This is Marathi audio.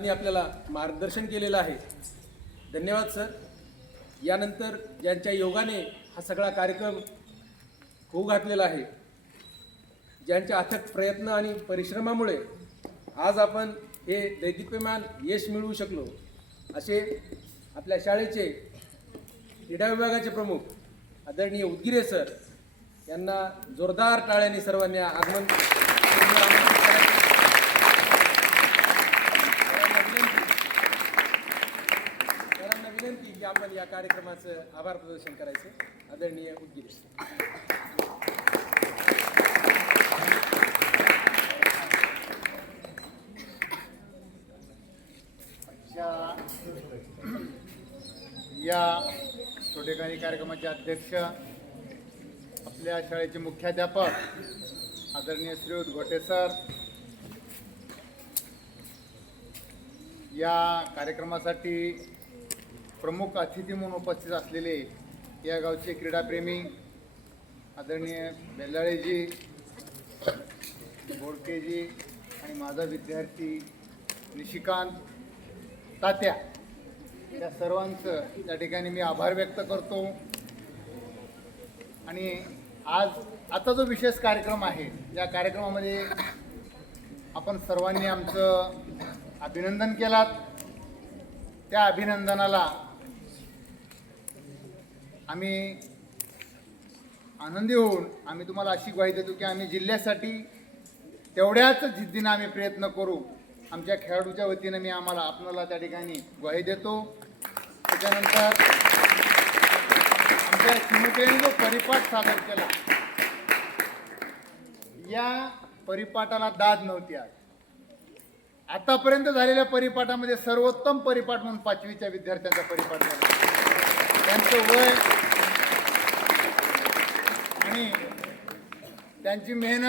त्यांनी आपल्याला मार्गदर्शन केलेलं आहे. धन्यवाद सर. यानंतर ज्यांच्या योगाने हा सगळा कार्यक्रम होऊ घातलेला आहे ज्यांच्या अथक प्रयत्न आणि परिश्रमामुळे आज आपण हे दैदिप्यमान यश मिळवू शकलो असे आपल्या शाळेचे क्रीडा विभागाचे प्रमुख आदरणीय उदगिरे सर यांना जोरदार टाळ्यांनी सर्वांनी आगमन की आपण या कार्यक्रमाचं आभार प्रदर्शन करायचं. आदरणीय उदगिरे या छोटेखानी कार्यक्रमाचे अध्यक्ष आपल्या शाळेचे मुख्याध्यापक आदरणीय श्रीयुत घोटे सर या कार्यक्रमासाठी प्रमुख अतिथी म्हणून उपस्थित असलेले या गावचे क्रीडाप्रेमी आदरणीय बेल्लाळेजी बोडकेजी आणि माझा विद्यार्थी निशिकांत तात्या. या सर्वांचं त्या ठिकाणी मी आभार व्यक्त करतो. आणि आज आता जो विशेष कार्यक्रम आहे या कार्यक्रमामध्ये आपण सर्वांनी आमचं अभिनंदन केलात. त्या अभिनंदनाला आम्ही आनंदी होऊन आम्ही तुम्हाला अशी ग्वाही देतो की आम्ही जिल्ह्यासाठी तेवढ्याच जिद्दीनं आम्ही प्रयत्न करू. आमच्या खेळाडूच्या वतीनं मी आम्हाला आपणाला त्या ठिकाणी ग्वाही देतो. त्याच्यानंतर आमच्या स्मृतीने जो परिपाठ सादर केला या परिपाठाला दाद नव्हती आज. आतापर्यंत झालेल्या परिपाठामध्ये सर्वोत्तम परिपाठ म्हणून पाचवीच्या विद्यार्थ्यांचा परिपाठ झाला. त्यांचं वय आणि त्यांची मेहनत